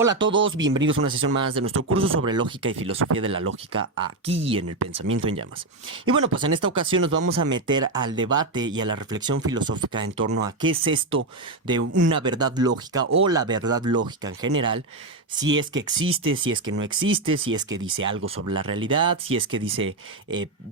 Hola a todos, bienvenidos a una sesión más de nuestro curso sobre lógica y filosofía de la lógica aquí en el Pensamiento en Llamas. Y bueno, pues en esta ocasión nos vamos a meter al debate y a la reflexión filosófica en torno a qué es esto de una verdad lógica o la verdad lógica en general, si es que existe, si es que no existe, si es que dice algo sobre la realidad, si es que dice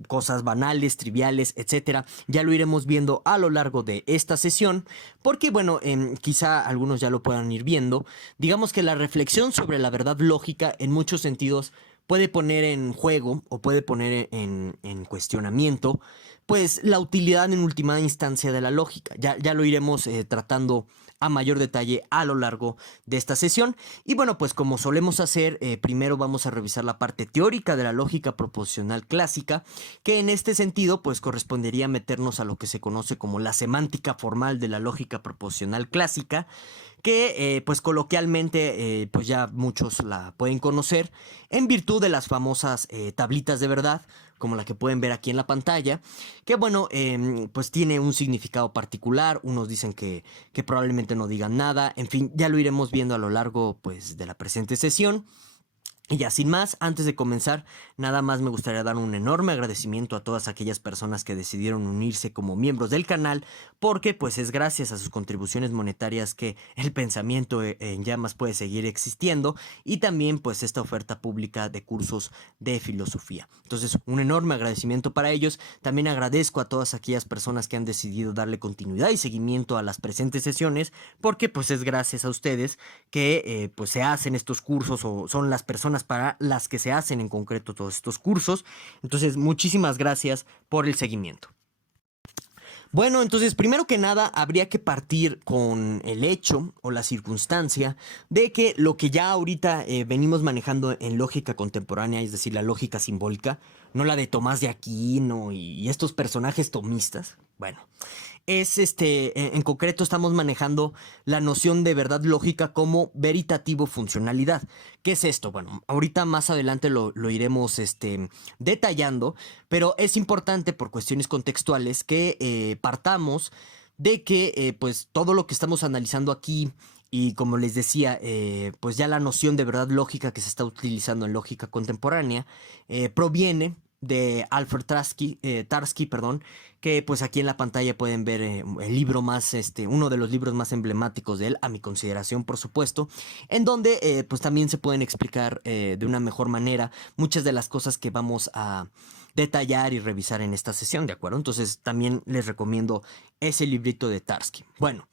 cosas banales, triviales, etcétera. Ya lo iremos viendo a lo largo de esta sesión, porque bueno, quizá algunos ya lo puedan ir viendo. Digamos que la reflexión sobre la verdad lógica en muchos sentidos puede poner en juego o puede poner en cuestionamiento pues la utilidad en última instancia de la lógica. Ya lo iremos tratando a mayor detalle a lo largo de esta sesión. Y bueno, pues como solemos hacer, primero vamos a revisar la parte teórica de la lógica proposicional clásica, que en este sentido pues correspondería meternos a lo que se conoce como la semántica formal de la lógica proposicional clásica, que pues coloquialmente pues ya muchos la pueden conocer en virtud de las famosas tablitas de verdad, como la que pueden ver aquí en la pantalla, que bueno, pues tiene un significado particular. Unos dicen que probablemente no digan nada, en fin, ya lo iremos viendo a lo largo pues de la presente sesión. Y ya sin más, antes de comenzar, nada más me gustaría dar un enorme agradecimiento a todas aquellas personas que decidieron unirse como miembros del canal, porque pues es gracias a sus contribuciones monetarias que el pensamiento en llamas puede seguir existiendo, y también pues esta oferta pública de cursos de filosofía. Entonces, un enorme agradecimiento para ellos. También agradezco a todas aquellas personas que han decidido darle continuidad y seguimiento a las presentes sesiones, porque pues es gracias a ustedes que pues se hacen estos cursos, o son las personas para las que se hacen en concreto todos estos cursos. Entonces, muchísimas gracias por el seguimiento. Bueno, entonces, primero que nada, habría que partir con el hecho o la circunstancia de que lo que ya ahorita venimos manejando en lógica contemporánea, es decir, la lógica simbólica, no la de Tomás de Aquino y estos personajes tomistas, bueno, es en concreto estamos manejando la noción de verdad lógica como veritativo funcionalidad. ¿Qué es esto? Bueno, ahorita más adelante lo iremos detallando, pero es importante por cuestiones contextuales que partamos de que pues todo lo que estamos analizando aquí, y como les decía, pues ya la noción de verdad lógica que se está utilizando en lógica contemporánea proviene de Alfred Tarski, perdón, que pues aquí en la pantalla pueden ver el libro más, uno de los libros más emblemáticos de él, a mi consideración, por supuesto, en donde pues también se pueden explicar de una mejor manera muchas de las cosas que vamos a detallar y revisar en esta sesión, ¿de acuerdo? Entonces también les recomiendo ese librito de Tarski. Bueno,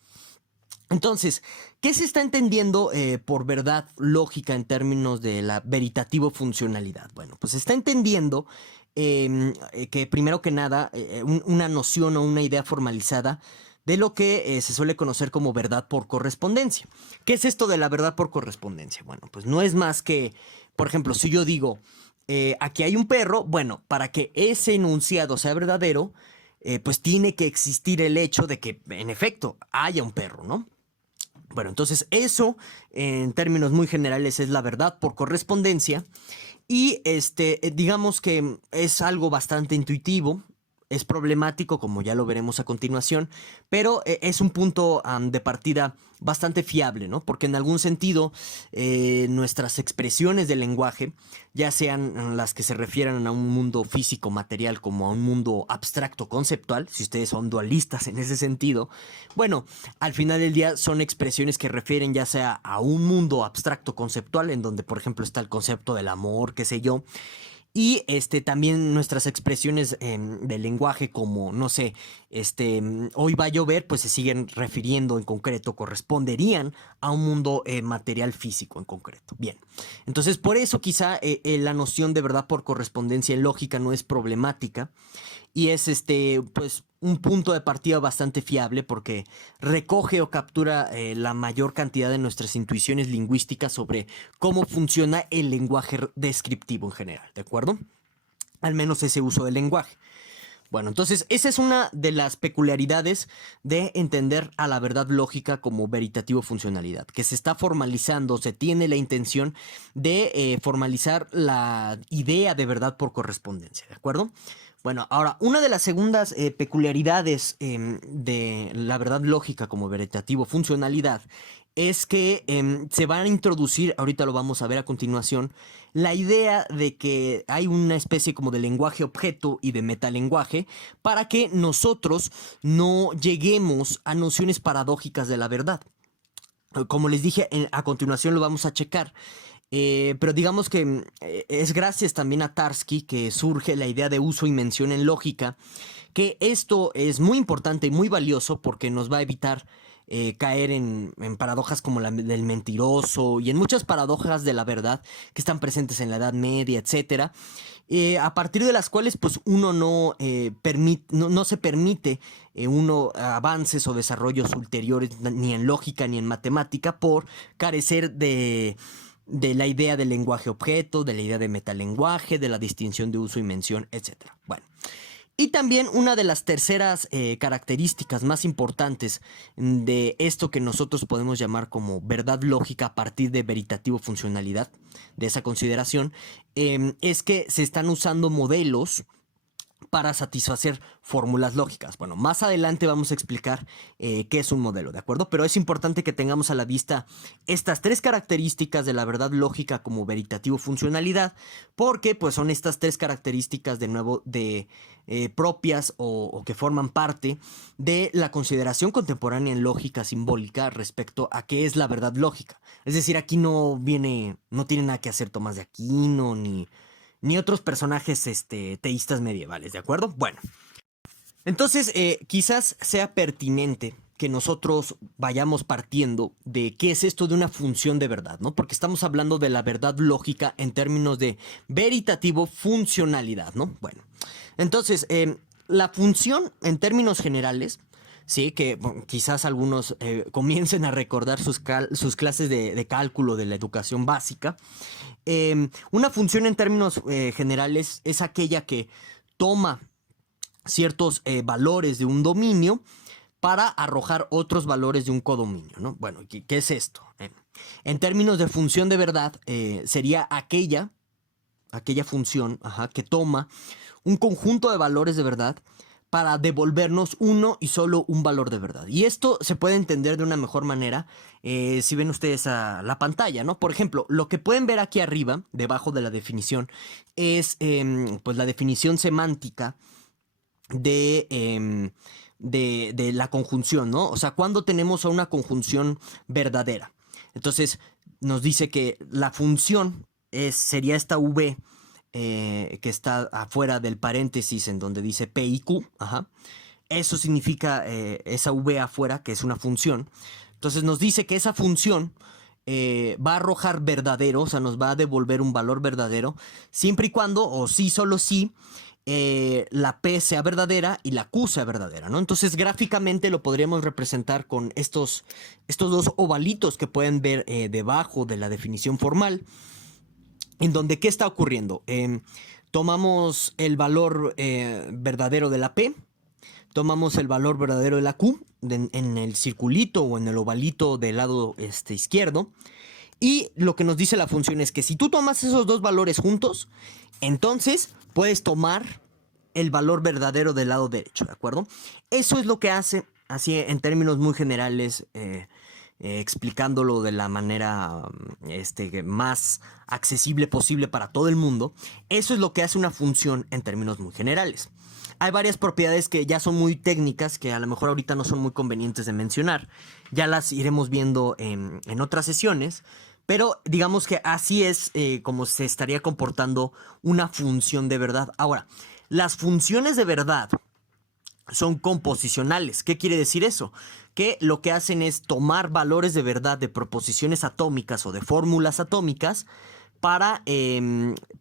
entonces, ¿qué se está entendiendo por verdad lógica en términos de la veritativo funcionalidad? Bueno, pues se está entendiendo que primero que nada una noción o una idea formalizada de lo que se suele conocer como verdad por correspondencia. ¿Qué es esto de la verdad por correspondencia? Bueno, pues no es más que, por ejemplo, si yo digo, aquí hay un perro, bueno, para que ese enunciado sea verdadero, pues tiene que existir el hecho de que en efecto haya un perro, ¿no? Bueno, entonces eso, en términos muy generales, es la verdad por correspondencia. Y digamos que es algo bastante intuitivo. Es problemático, como ya lo veremos a continuación, pero es un punto de partida bastante fiable, ¿no? Porque en algún sentido nuestras expresiones del lenguaje, ya sean las que se refieran a un mundo físico material como a un mundo abstracto conceptual, si ustedes son dualistas en ese sentido, bueno, al final del día son expresiones que refieren ya sea a un mundo abstracto conceptual, en donde por ejemplo está el concepto del amor, qué sé yo, y también nuestras expresiones del lenguaje como, no sé, hoy va a llover, pues se siguen refiriendo en concreto, corresponderían a un mundo material físico en concreto. Bien, entonces por eso quizá la noción de verdad por correspondencia en lógica no es problemática, y es pues un punto de partida bastante fiable porque recoge o captura la mayor cantidad de nuestras intuiciones lingüísticas sobre cómo funciona el lenguaje descriptivo en general, ¿de acuerdo? Al menos ese uso del lenguaje. Bueno, entonces esa es una de las peculiaridades de entender a la verdad lógica como veritativo funcionalidad, que se está formalizando, se tiene la intención de formalizar la idea de verdad por correspondencia, ¿de acuerdo? Bueno, ahora, una de las segundas peculiaridades de la verdad lógica como veritativo funcionalidad es que se van a introducir, ahorita lo vamos a ver a continuación, la idea de que hay una especie como de lenguaje objeto y de metalenguaje para que nosotros no lleguemos a nociones paradójicas de la verdad. Como les dije, a continuación lo vamos a checar. Pero digamos que es gracias también a Tarski que surge la idea de uso y mención en lógica, que esto es muy importante y muy valioso porque nos va a evitar caer en paradojas como la del mentiroso y en muchas paradojas de la verdad que están presentes en la Edad Media, etcétera, a partir de las cuales pues uno no se permite uno avances o desarrollos ulteriores ni en lógica ni en matemática por carecer de la idea del lenguaje objeto, de la idea de metalenguaje, de la distinción de uso y mención, etcétera. Bueno. Y también una de las terceras características más importantes de esto que nosotros podemos llamar como verdad lógica a partir de veritativo funcionalidad, de esa consideración, es que se están usando modelos para satisfacer fórmulas lógicas. Bueno, más adelante vamos a explicar qué es un modelo, ¿de acuerdo? Pero es importante que tengamos a la vista estas tres características de la verdad lógica como veritativo funcionalidad, porque pues son estas tres características de nuevo propias o que forman parte de la consideración contemporánea en lógica simbólica respecto a qué es la verdad lógica. Es decir, aquí no tiene nada que hacer Tomás de Aquino ni otros personajes teístas medievales, ¿de acuerdo? Bueno, entonces quizás sea pertinente que nosotros vayamos partiendo de qué es esto de una función de verdad, ¿no? Porque estamos hablando de la verdad lógica en términos de veritativo funcionalidad, ¿no? Bueno, entonces, la función en términos generales, sí, que bueno, quizás algunos comiencen a recordar sus clases de cálculo de la educación básica. Una función en términos generales es aquella que toma ciertos valores de un dominio para arrojar otros valores de un codominio, ¿no? Bueno, ¿qué es esto? En términos de función de verdad, sería aquella función, que toma un conjunto de valores de verdad para devolvernos uno y solo un valor de verdad. Y esto se puede entender de una mejor manera si ven ustedes a la pantalla, ¿no? Por ejemplo, lo que pueden ver aquí arriba, debajo de la definición, es pues la definición semántica de la conjunción, ¿no? O sea, cuando tenemos a una conjunción verdadera. Entonces, nos dice que la función sería esta V que está afuera del paréntesis en donde dice P y Q. Eso significa esa V afuera, que es una función. Entonces nos dice que esa función va a arrojar verdadero, o sea, nos va a devolver un valor verdadero, siempre y cuando, o sí, solo sí, la P sea verdadera y la Q sea verdadera, ¿no? Entonces gráficamente lo podríamos representar con estos dos ovalitos que pueden ver debajo de la definición formal, en donde ¿qué está ocurriendo? Tomamos el valor verdadero de la P, tomamos el valor verdadero de la Q en el circulito o en el ovalito del lado izquierdo, y lo que nos dice la función es que si tú tomas esos dos valores juntos, entonces puedes tomar el valor verdadero del lado derecho, ¿de acuerdo? Eso es lo que hace, así en términos muy generales, explicándolo de la manera más accesible posible para todo el mundo. Eso es lo que hace una función en términos muy generales. Hay varias propiedades que ya son muy técnicas, que a lo mejor ahorita no son muy convenientes de mencionar. Ya las iremos viendo en otras sesiones. Pero digamos que así es como se estaría comportando una función de verdad. Ahora, las funciones de verdad son composicionales. ¿Qué quiere decir eso? Que lo que hacen es tomar valores de verdad de proposiciones atómicas o de fórmulas atómicas para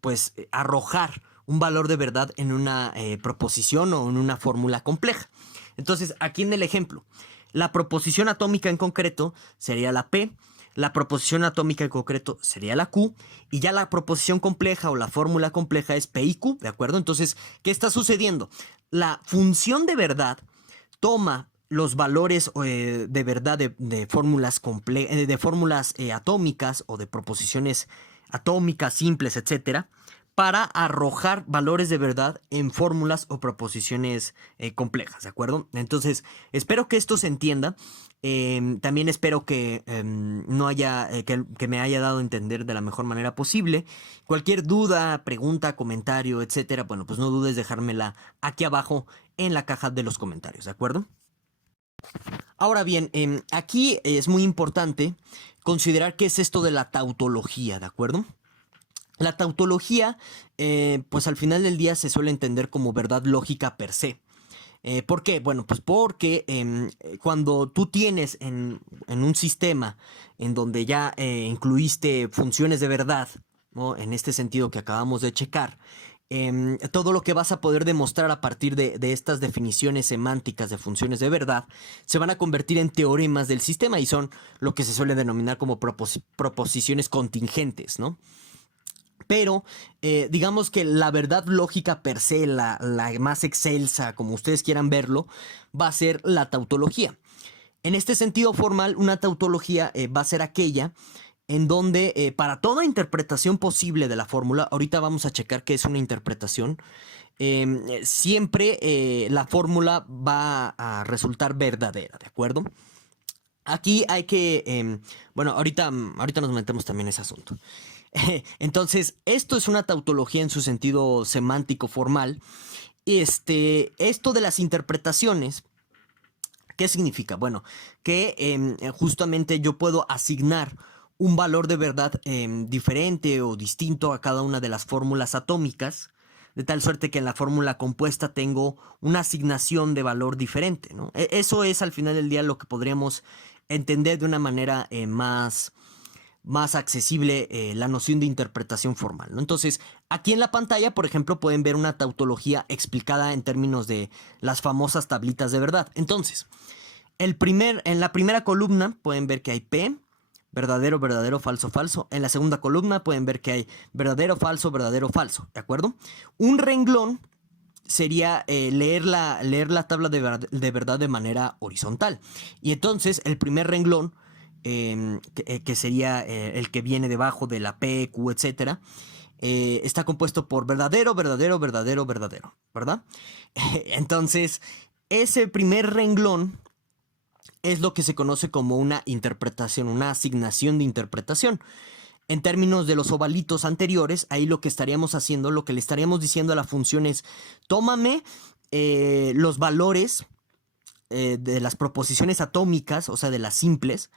pues arrojar un valor de verdad en una proposición o en una fórmula compleja. Entonces, aquí en el ejemplo, la proposición atómica en concreto sería la P, la proposición atómica en concreto sería la Q, y ya la proposición compleja o la fórmula compleja es P y Q, ¿de acuerdo? Entonces, ¿qué está sucediendo? La función de verdad toma los valores de verdad de fórmulas atómicas o de proposiciones atómicas simples, etcétera, para arrojar valores de verdad en fórmulas o proposiciones complejas, ¿de acuerdo? Entonces, espero que esto se entienda. También espero que no haya, que me haya dado a entender de la mejor manera posible. Cualquier duda, pregunta, comentario, etcétera, bueno, pues no dudes dejármela aquí abajo en la caja de los comentarios, ¿de acuerdo? Ahora bien, aquí es muy importante considerar qué es esto de la tautología, ¿de acuerdo? La tautología, pues al final del día se suele entender como verdad lógica per se. ¿Por qué? Bueno, pues porque cuando tú tienes en un sistema en donde ya incluiste funciones de verdad, ¿no? En este sentido que acabamos de checar, todo lo que vas a poder demostrar a partir de estas definiciones semánticas de funciones de verdad se van a convertir en teoremas del sistema y son lo que se suele denominar como proposiciones contingentes, ¿no? Pero digamos que la verdad lógica per se, la más excelsa, como ustedes quieran verlo, va a ser la tautología. En este sentido formal, una tautología va a ser aquella en donde para toda interpretación posible de la fórmula, ahorita vamos a checar qué es una interpretación, siempre la fórmula va a resultar verdadera, ¿de acuerdo? Aquí hay que, bueno, ahorita nos metemos también en ese asunto. Entonces, esto es una tautología en su sentido semántico formal. Esto de las interpretaciones, ¿qué significa? Bueno, que justamente yo puedo asignar un valor de verdad diferente o distinto a cada una de las fórmulas atómicas, de tal suerte que en la fórmula compuesta tengo una asignación de valor diferente, ¿no? Eso es al final del día lo que podríamos entender de una manera más accesible la noción de interpretación formal, ¿no? Entonces, aquí en la pantalla, por ejemplo, pueden ver una tautología explicada en términos de las famosas tablitas de verdad. Entonces, en la primera columna pueden ver que hay P, verdadero, verdadero, falso, falso. En la segunda columna pueden ver que hay verdadero, falso, ¿de acuerdo? Un renglón sería leer la tabla de verdad de manera horizontal. Y entonces el primer renglón, que sería el que viene debajo de la P, Q, etcétera, está compuesto por verdadero, verdadero, verdadero, verdadero, ¿verdad? Entonces, ese primer renglón es lo que se conoce como una interpretación, una asignación de interpretación. En términos de los ovalitos anteriores, ahí lo que estaríamos haciendo, lo que le estaríamos diciendo a la función es, tómame los valores de las proposiciones atómicas, o sea, de las simples,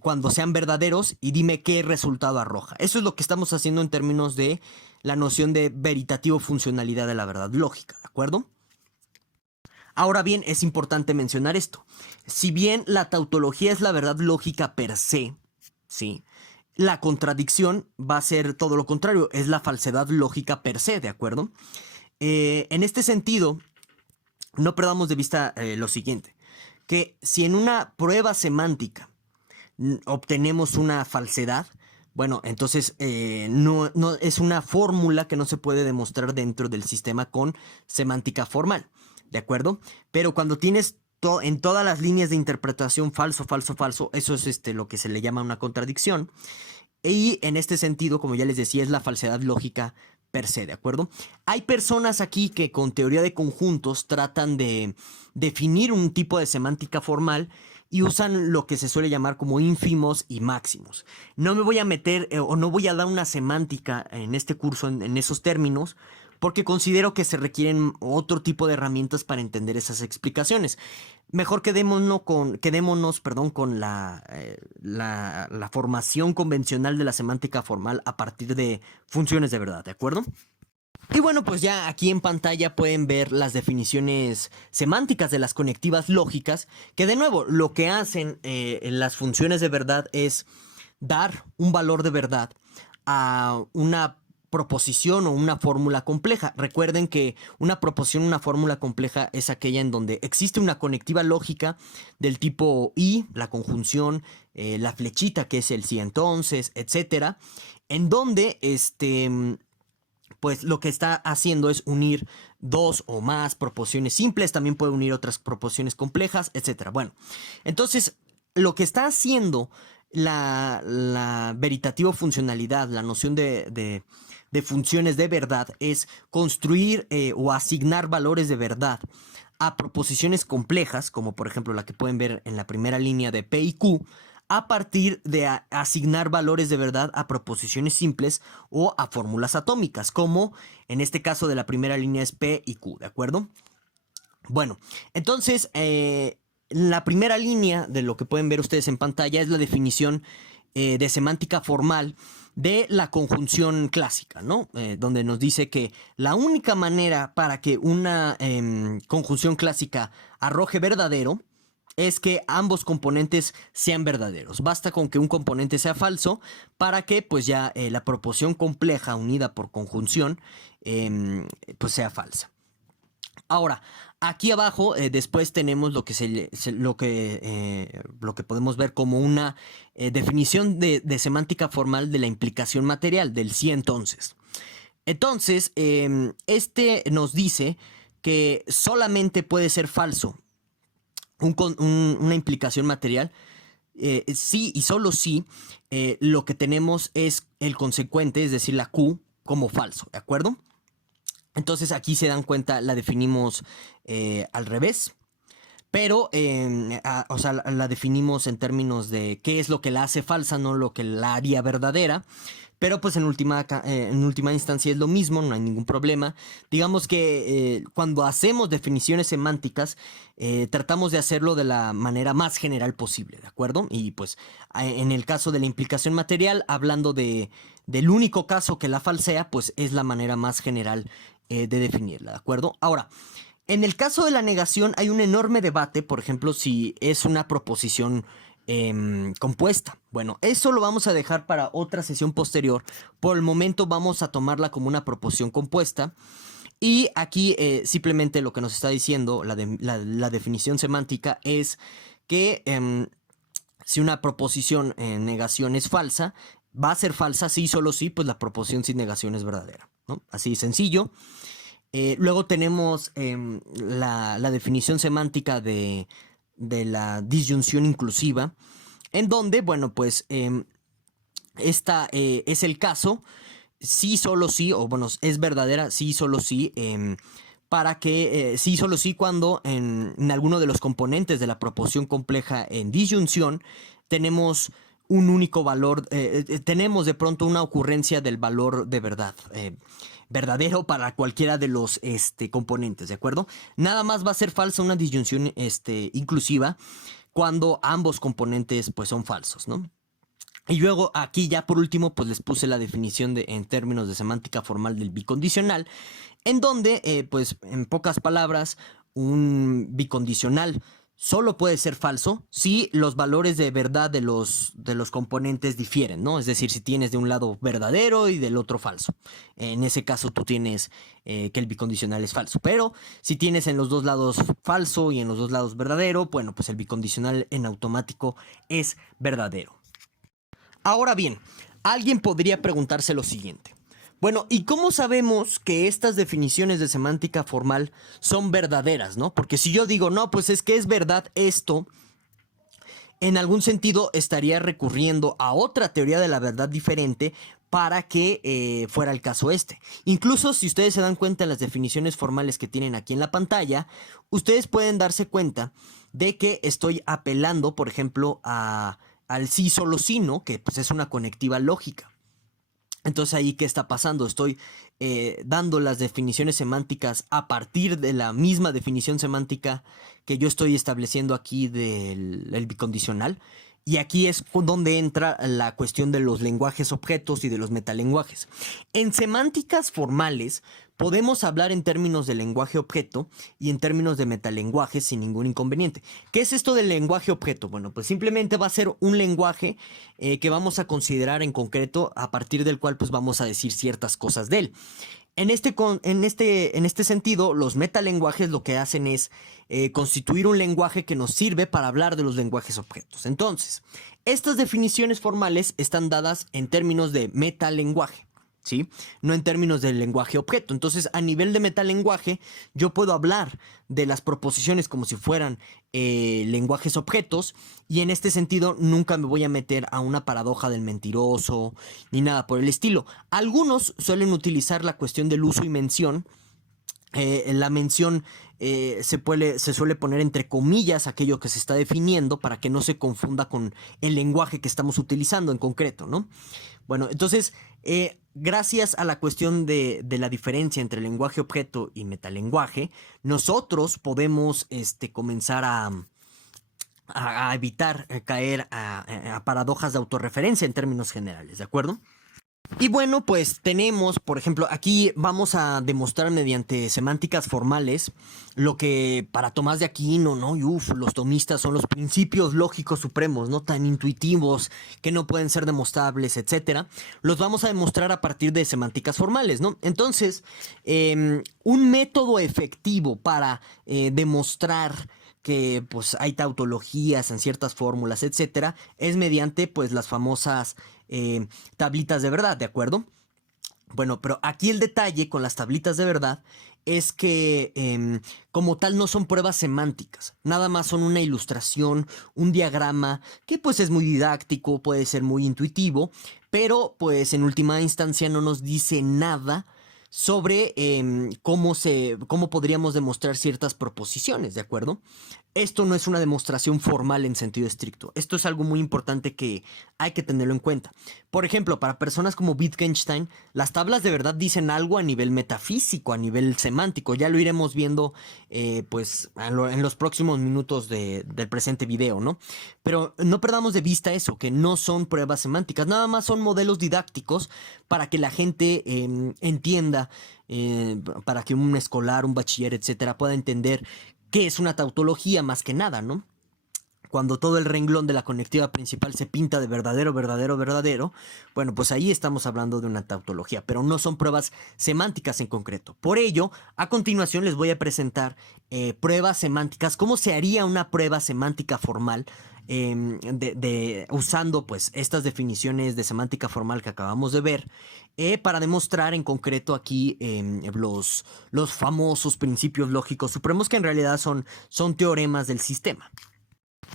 cuando sean verdaderos y dime qué resultado arroja. Eso es lo que estamos haciendo en términos de la noción de veritativo funcionalidad de la verdad lógica, ¿de acuerdo? Ahora bien, es importante mencionar esto. Si bien la tautología es la verdad lógica per se, ¿sí? La contradicción va a ser todo lo contrario, es la falsedad lógica per se, ¿de acuerdo? En este sentido, no perdamos de vista lo siguiente, que si en una prueba semántica obtenemos una falsedad, bueno, entonces no es una fórmula que no se puede demostrar dentro del sistema con semántica formal, ¿de acuerdo? Pero cuando tienes en todas las líneas de interpretación falso, falso, falso, eso es lo que se le llama una contradicción. Y en este sentido, como ya les decía, es la falsedad lógica per se, ¿de acuerdo? Hay personas aquí que con teoría de conjuntos tratan de definir un tipo de semántica formal y usan lo que se suele llamar como ínfimos y máximos. No me voy a meter o no voy a dar una semántica en este curso en esos términos, porque considero que se requieren otro tipo de herramientas para entender esas explicaciones. Mejor quedémonos con la formación convencional de la semántica formal a partir de funciones de verdad, ¿de acuerdo? Y bueno, pues ya aquí en pantalla pueden ver las definiciones semánticas de las conectivas lógicas, que de nuevo lo que hacen en las funciones de verdad es dar un valor de verdad a una proposición o una fórmula compleja. Recuerden que una proposición, una fórmula compleja es aquella en donde existe una conectiva lógica del tipo y, la conjunción, la flechita que es el sí entonces, etcétera, en donde pues lo que está haciendo es unir dos o más proposiciones simples, también puede unir otras proposiciones complejas, etc. Bueno, entonces lo que está haciendo la veritativo funcionalidad, la noción de de funciones de verdad es construir o asignar valores de verdad a proposiciones complejas, como por ejemplo la que pueden ver en la primera línea de P y Q, a partir de asignar valores de verdad a proposiciones simples o a fórmulas atómicas, como en este caso de la primera línea es P y Q, ¿de acuerdo? Bueno, entonces la primera línea de lo que pueden ver ustedes en pantalla es la definición de semántica formal de la conjunción clásica, ¿no? Donde nos dice que la única manera para que una conjunción clásica arroje verdadero es que ambos componentes sean verdaderos. Basta con que un componente sea falso para que pues ya la proporción compleja unida por conjunción pues sea falsa. Ahora, aquí abajo después tenemos lo que, lo que podemos ver como una definición de semántica formal de la implicación material, del sí entonces. Entonces, este nos dice que solamente puede ser falso una implicación material sí y solo si lo que tenemos es el consecuente, es decir, la Q, como falso, ¿de acuerdo? Entonces aquí se dan cuenta, la definimos al revés, pero o sea, la definimos en términos de qué es lo que la hace falsa, no lo que la haría verdadera. Pero pues en última instancia es lo mismo, no hay ningún problema. Digamos que cuando hacemos definiciones semánticas, tratamos de hacerlo de la manera más general posible, ¿de acuerdo? Y pues en el caso de la implicación material, hablando del único caso que la falsea, pues es la manera más general de definirla, ¿de acuerdo? Ahora, en el caso de la negación hay un enorme debate, por ejemplo, si es una proposición compuesta. Bueno, eso lo vamos a dejar para otra sesión posterior. Por el momento vamos a tomarla como una proposición compuesta. Y aquí simplemente lo que nos está diciendo la definición semántica es que si una proposición en negación es falsa, va a ser falsa si solo si, pues la proposición sin negación es verdadera, ¿no? Así de sencillo. Luego tenemos la definición semántica de la disyunción inclusiva, en donde, bueno, pues esta es el caso, sí, solo sí, o bueno, es verdadera, sí, solo sí, para que, sí, solo sí, cuando en alguno de los componentes de la proposición compleja en disyunción tenemos un único valor, tenemos de pronto una ocurrencia del valor de verdad, verdadero para cualquiera de los componentes, ¿de acuerdo? Nada más va a ser falsa una disyunción inclusiva cuando ambos componentes pues son falsos, ¿no? Y luego aquí ya por último pues les puse la definición en términos de semántica formal del bicondicional, en donde pues en pocas palabras un bicondicional solo puede ser falso si los valores de verdad de los componentes difieren, ¿no? Es decir, si tienes de un lado verdadero y del otro falso. En ese caso tú tienes que el bicondicional es falso. Pero si tienes en los dos lados falso y en los dos lados verdadero, bueno, pues el bicondicional en automático es verdadero. Ahora bien, alguien podría preguntarse lo siguiente. Bueno, ¿y cómo sabemos que estas definiciones de semántica formal son verdaderas, no? Porque si yo digo, no, pues es que es verdad esto, en algún sentido estaría recurriendo a otra teoría de la verdad diferente para que fuera el caso este. Incluso si ustedes se dan cuenta en las definiciones formales que tienen aquí en la pantalla, ustedes pueden darse cuenta de que estoy apelando, por ejemplo, al sí, solo sí, ¿no? Que pues es una conectiva lógica. Entonces ahí, ¿qué está pasando? Estoy dando las definiciones semánticas a partir de la misma definición semántica que yo estoy estableciendo aquí del bicondicional. Y aquí es donde entra la cuestión de los lenguajes objetos y de los metalenguajes. En semánticas formales podemos hablar en términos de lenguaje objeto y en términos de metalenguaje sin ningún inconveniente. ¿Qué es esto del lenguaje objeto? Bueno, pues simplemente va a ser un lenguaje que vamos a considerar en concreto, a partir del cual pues vamos a decir ciertas cosas de él. En este sentido, los metalenguajes lo que hacen es constituir un lenguaje que nos sirve para hablar de los lenguajes objetos. Entonces, estas definiciones formales están dadas en términos de metalenguaje. ¿sí? No en términos del lenguaje objeto. Entonces, a nivel de metalenguaje, yo puedo hablar de las proposiciones como si fueran lenguajes objetos, y en este sentido nunca me voy a meter a una paradoja del mentiroso ni nada por el estilo. Algunos suelen utilizar la cuestión del uso y mención. La mención se suele poner entre comillas aquello que se está definiendo para que no se confunda con el lenguaje que estamos utilizando en concreto, ¿no? Bueno, entonces, gracias a la cuestión de la diferencia entre lenguaje objeto y metalenguaje, nosotros podemos comenzar a evitar caer a paradojas de autorreferencia en términos generales, ¿de acuerdo? Y bueno, pues tenemos, por ejemplo, aquí vamos a demostrar mediante semánticas formales lo que para Tomás de Aquino, ¿no? Y los tomistas son los principios lógicos supremos, ¿no? Tan intuitivos que no pueden ser demostrables, etcétera. Los vamos a demostrar a partir de semánticas formales, ¿no? Entonces, un método efectivo para demostrar que pues hay tautologías en ciertas fórmulas, etcétera, es mediante pues las famosas tablitas de verdad, ¿de acuerdo? Bueno, pero aquí el detalle con las tablitas de verdad es que como tal no son pruebas semánticas, nada más son una ilustración, un diagrama que pues es muy didáctico, puede ser muy intuitivo, pero pues en última instancia no nos dice nada sobre cómo podríamos demostrar ciertas proposiciones, ¿de acuerdo? Esto no es una demostración formal en sentido estricto. Esto es algo muy importante que hay que tenerlo en cuenta. Por ejemplo, para personas como Wittgenstein, las tablas de verdad dicen algo a nivel metafísico, a nivel semántico. Ya lo iremos viendo pues en los próximos minutos del presente video, ¿no? Pero no perdamos de vista eso, que no son pruebas semánticas, nada más son modelos didácticos para que la gente entienda, para que un escolar, un bachiller, etcétera, pueda entender qué es una tautología más que nada, ¿no? Cuando todo el renglón de la conectiva principal se pinta de verdadero, verdadero, verdadero, bueno, pues ahí estamos hablando de una tautología, pero no son pruebas semánticas en concreto. Por ello, a continuación les voy a presentar pruebas semánticas, cómo se haría una prueba semántica formal usando pues estas definiciones de semántica formal que acabamos de ver, para demostrar en concreto aquí los famosos principios lógicos supremos, que en realidad son teoremas del sistema.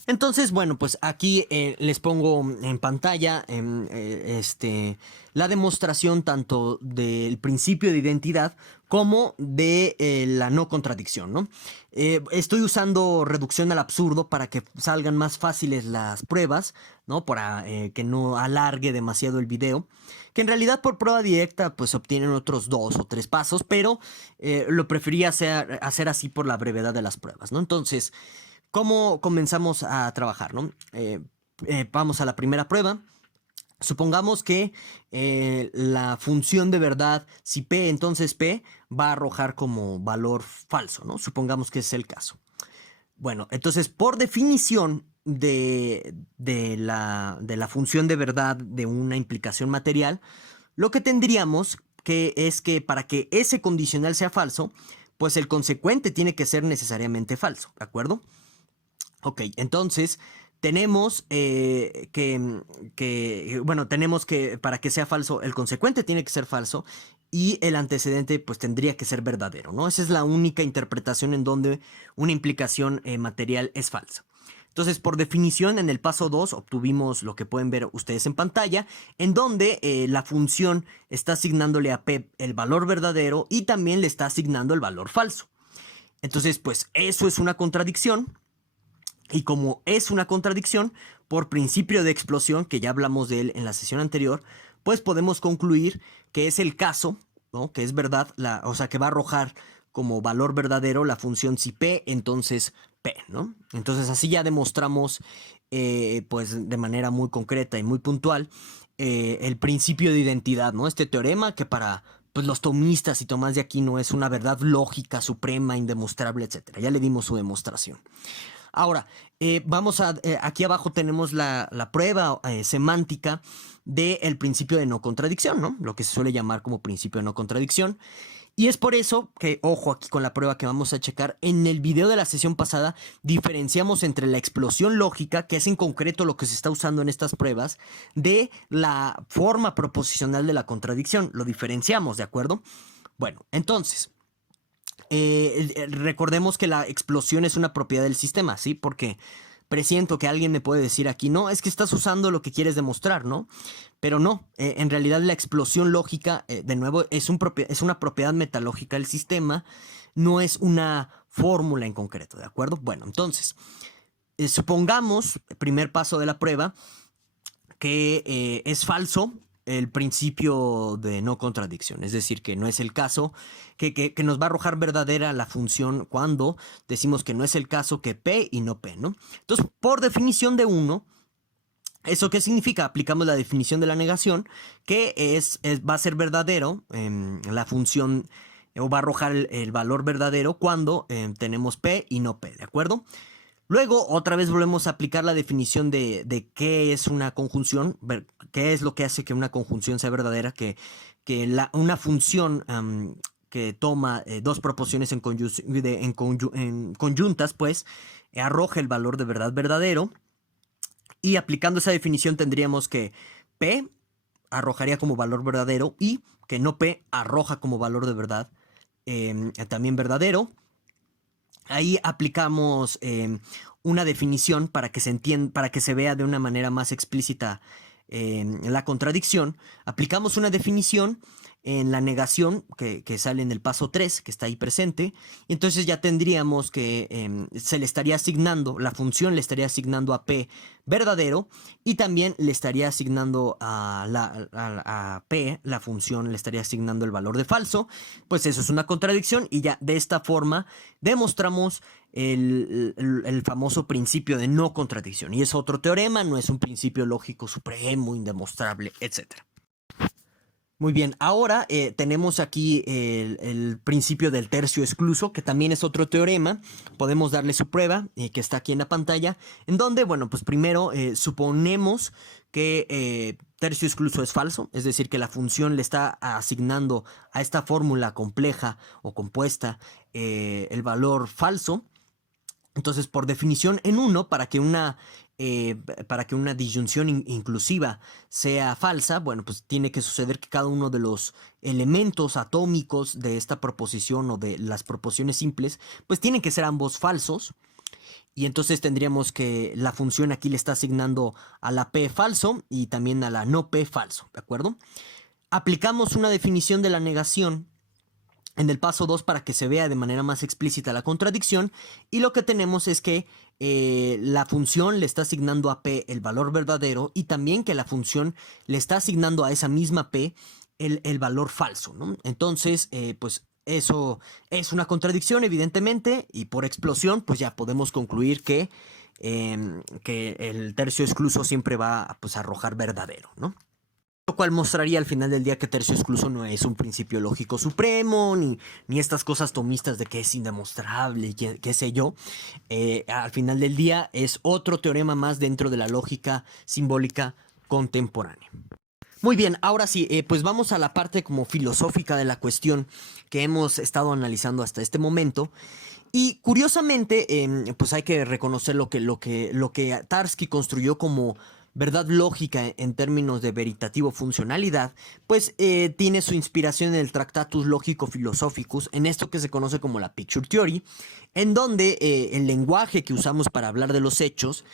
Entonces, bueno, pues aquí les pongo en pantalla la demostración tanto del principio de identidad como de la no contradicción, ¿no? Estoy usando reducción al absurdo para que salgan más fáciles las pruebas, ¿no? Para que no alargue demasiado el video. Que en realidad por prueba directa pues obtienen otros 2 o 3 pasos, pero lo prefería hacer así por la brevedad de las pruebas, ¿no? Entonces, ¿cómo comenzamos a trabajar, no? Vamos a la primera prueba. Supongamos que la función de verdad, si P, entonces P va a arrojar como valor falso, ¿no? Supongamos que ese es el caso. Bueno, entonces por definición de la función de verdad de una implicación material, lo que tendríamos es que para que ese condicional sea falso, pues el consecuente tiene que ser necesariamente falso, ¿de acuerdo? Ok, entonces tenemos tenemos que para que sea falso, el consecuente tiene que ser falso y el antecedente pues tendría que ser verdadero, ¿no? Esa es la única interpretación en donde una implicación material es falsa. Entonces, por definición, en el paso 2 obtuvimos lo que pueden ver ustedes en pantalla, en donde la función está asignándole a P el valor verdadero y también le está asignando el valor falso. Entonces, pues eso es una contradicción. Y como es una contradicción, por principio de explosión, que ya hablamos de él en la sesión anterior, pues podemos concluir que es el caso, ¿no? Que es verdad, o sea, que va a arrojar como valor verdadero la función si P, entonces P, ¿no? Entonces así ya demostramos, pues de manera muy concreta y muy puntual, el principio de identidad, ¿no? Este teorema que para pues, los tomistas y Tomás de Aquino es una verdad lógica, suprema, indemostrable, etcétera. Ya le dimos su demostración. Ahora, aquí abajo tenemos la prueba semántica del principio de no contradicción, ¿no? Lo que se suele llamar como principio de no contradicción. Y es por eso que, ojo aquí con la prueba que vamos a checar, en el video de la sesión pasada diferenciamos entre la explosión lógica, que es en concreto lo que se está usando en estas pruebas, de la forma proposicional de la contradicción. Lo diferenciamos, ¿de acuerdo? Bueno, entonces, recordemos que la explosión es una propiedad del sistema, ¿sí? Porque presiento que alguien me puede decir aquí, no, es que estás usando lo que quieres demostrar, ¿no? Pero no, en realidad la explosión lógica, de nuevo, es una propiedad metalógica del sistema, no es una fórmula en concreto, ¿de acuerdo? Bueno, entonces, supongamos, primer paso de la prueba, que es falso el principio de no contradicción, es decir, que no es el caso, que nos va a arrojar verdadera la función cuando decimos que no es el caso que P y no P, ¿no? Entonces, por definición de uno, ¿eso qué significa? Aplicamos la definición de la negación, que va a ser verdadero la función, o va a arrojar el valor verdadero cuando tenemos P y no P, ¿de acuerdo? Luego, otra vez volvemos a aplicar la definición de qué es una conjunción, qué es lo que hace que una conjunción sea verdadera, que una función que toma dos proporciones en conjuntas, pues, arroja el valor de verdad verdadero. Y aplicando esa definición tendríamos que P arrojaría como valor verdadero y que no P arroja como valor de verdad también verdadero. Ahí aplicamos una definición para que se entienda, para que se vea de una manera más explícita la contradicción. Aplicamos una definición en la negación que sale en el paso 3, que está ahí presente. Y entonces ya tendríamos que se le estaría asignando, la función le estaría asignando a P verdadero y también le estaría asignando a P, la función le estaría asignando el valor de falso. Pues eso es una contradicción y ya de esta forma demostramos el famoso principio de no contradicción. Y es otro teorema, no es un principio lógico supremo, indemostrable, etc. Muy bien, ahora tenemos aquí el principio del tercio excluso, que también es otro teorema. Podemos darle su prueba, que está aquí en la pantalla, en donde, bueno, pues primero suponemos que tercio excluso es falso, es decir, que la función le está asignando a esta fórmula compleja o compuesta el valor falso. Entonces, por definición, en uno, para que una disyunción inclusiva sea falsa, bueno, pues tiene que suceder que cada uno de los elementos atómicos de esta proposición o de las proposiciones simples, pues tienen que ser ambos falsos. Y entonces tendríamos que la función aquí le está asignando a la P falso y también a la no P falso, ¿de acuerdo? Aplicamos una definición de la negación en el paso 2 para que se vea de manera más explícita la contradicción, y lo que tenemos es que la función le está asignando a P el valor verdadero y también que la función le está asignando a esa misma P el valor falso, ¿no? Entonces, pues eso es una contradicción evidentemente, y por explosión pues ya podemos concluir que el tercio excluso siempre va pues, a arrojar verdadero, ¿no? Lo cual mostraría al final del día que tercio excluso no es un principio lógico supremo, ni estas cosas tomistas de que es indemostrable y qué sé yo. Al final del día es otro teorema más dentro de la lógica simbólica contemporánea. Muy bien, ahora sí, pues vamos a la parte como filosófica de la cuestión que hemos estado analizando hasta este momento. Y curiosamente, pues hay que reconocer lo que Tarski construyó como verdad lógica en términos de veritativo funcionalidad, pues tiene su inspiración en el Tractatus Logico Philosophicus, en esto que se conoce como la Picture Theory, en donde el lenguaje que usamos para hablar de los hechos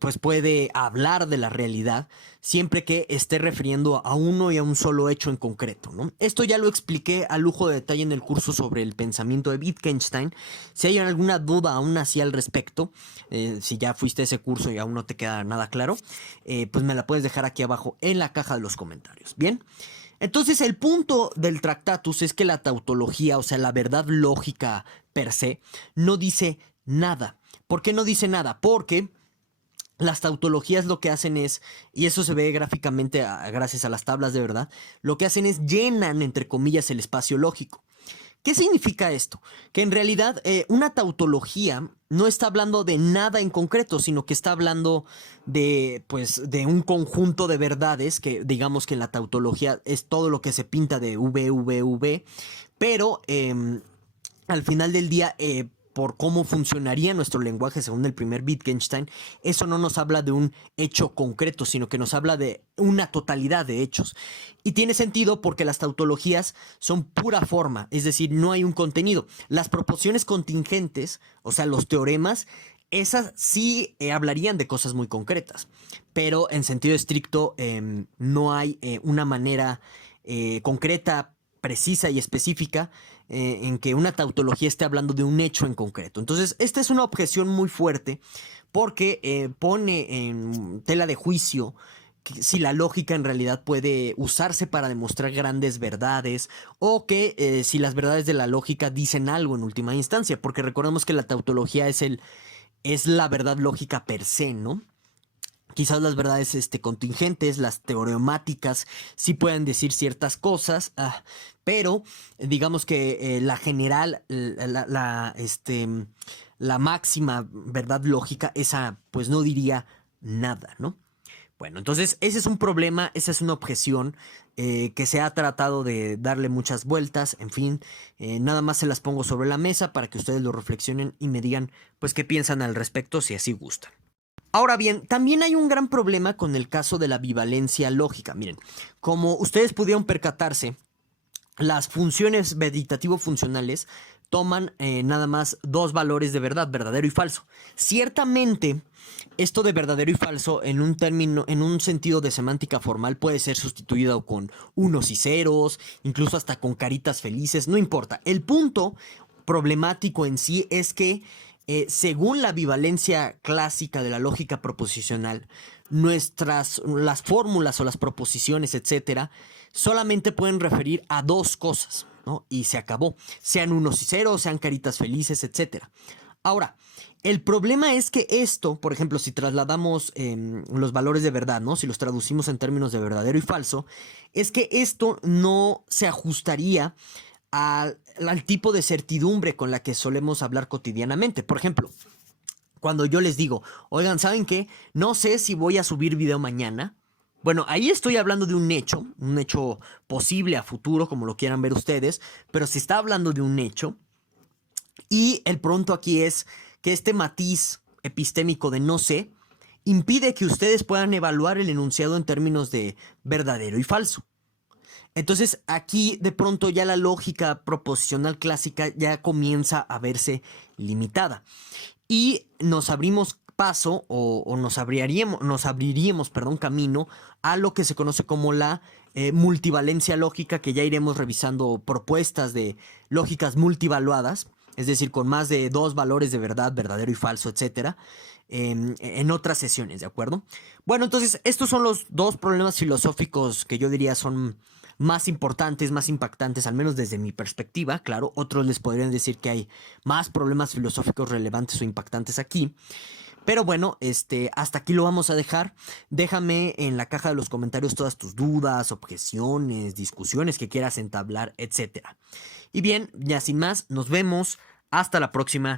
pues puede hablar de la realidad siempre que esté refiriendo a uno y a un solo hecho en concreto, ¿no? Esto ya lo expliqué a lujo de detalle en el curso sobre el pensamiento de Wittgenstein. Si hay alguna duda aún así al respecto, si ya fuiste a ese curso y aún no te queda nada claro, pues me la puedes dejar aquí abajo en la caja de los comentarios. Bien, entonces el punto del Tractatus es que la tautología, o sea, la verdad lógica per se, no dice nada. ¿Por qué no dice nada? Porque las tautologías lo que hacen es, y eso se ve gráficamente gracias a las tablas de verdad, lo que hacen es llenan, entre comillas, el espacio lógico. ¿Qué significa esto? Que en realidad una tautología no está hablando de nada en concreto, sino que está hablando de, pues, de un conjunto de verdades que digamos que en la tautología es todo lo que se pinta de V, pero al final del día, por cómo funcionaría nuestro lenguaje según el primer Wittgenstein, eso no nos habla de un hecho concreto, sino que nos habla de una totalidad de hechos. Y tiene sentido porque las tautologías son pura forma, es decir, no hay un contenido. Las proposiciones contingentes, o sea, los teoremas, esas sí hablarían de cosas muy concretas, pero en sentido estricto no hay una manera concreta, precisa y específica en que una tautología esté hablando de un hecho en concreto. Entonces, esta es una objeción muy fuerte porque pone en tela de juicio que si la lógica en realidad puede usarse para demostrar grandes verdades o que si las verdades de la lógica dicen algo en última instancia, porque recordemos que la tautología es la verdad lógica per se, ¿no? Quizás las verdades contingentes, las teoremáticas, sí pueden decir ciertas cosas, pero digamos que la general, la máxima verdad lógica, esa pues no diría nada, ¿no? Bueno, entonces ese es un problema, esa es una objeción que se ha tratado de darle muchas vueltas, en fin, nada más se las pongo sobre la mesa para que ustedes lo reflexionen y me digan pues qué piensan al respecto si así gustan. Ahora bien, también hay un gran problema con el caso de la bivalencia lógica. Miren, como ustedes pudieron percatarse, las funciones meditativo-funcionales toman nada más dos valores de verdad, verdadero y falso. Ciertamente, esto de verdadero y falso en un término, en un sentido de semántica formal puede ser sustituido con unos y ceros, incluso hasta con caritas felices, no importa. El punto problemático en sí es que según la bivalencia clásica de la lógica proposicional, las fórmulas o las proposiciones, etcétera, solamente pueden referir a dos cosas, ¿no? Y se acabó. Sean unos y ceros, sean caritas felices, etcétera. Ahora, el problema es que esto, por ejemplo, si trasladamos los valores de verdad, ¿no? Si los traducimos en términos de verdadero y falso, es que esto no se ajustaría al tipo de certidumbre con la que solemos hablar cotidianamente. Por ejemplo, cuando yo les digo, oigan, ¿saben qué? No sé si voy a subir video mañana. Bueno, ahí estoy hablando de un hecho posible a futuro, como lo quieran ver ustedes, pero se está hablando de un hecho. Y el pronto aquí es que este matiz epistémico de no sé impide que ustedes puedan evaluar el enunciado en términos de verdadero y falso. Entonces aquí de pronto ya la lógica proposicional clásica ya comienza a verse limitada y nos abrimos paso o nos abriríamos, perdón, camino a lo que se conoce como la multivalencia lógica, que ya iremos revisando propuestas de lógicas multivaluadas, es decir, con más de dos valores de verdad, verdadero y falso, etcétera, en otras sesiones, ¿de acuerdo? Bueno, entonces estos son los dos problemas filosóficos que yo diría son más importantes, más impactantes, al menos desde mi perspectiva. Claro, otros les podrían decir que hay más problemas filosóficos relevantes o impactantes aquí. Pero bueno, hasta aquí lo vamos a dejar. Déjame en la caja de los comentarios todas tus dudas, objeciones, discusiones que quieras entablar, etcétera. Y bien, ya sin más, nos vemos. Hasta la próxima.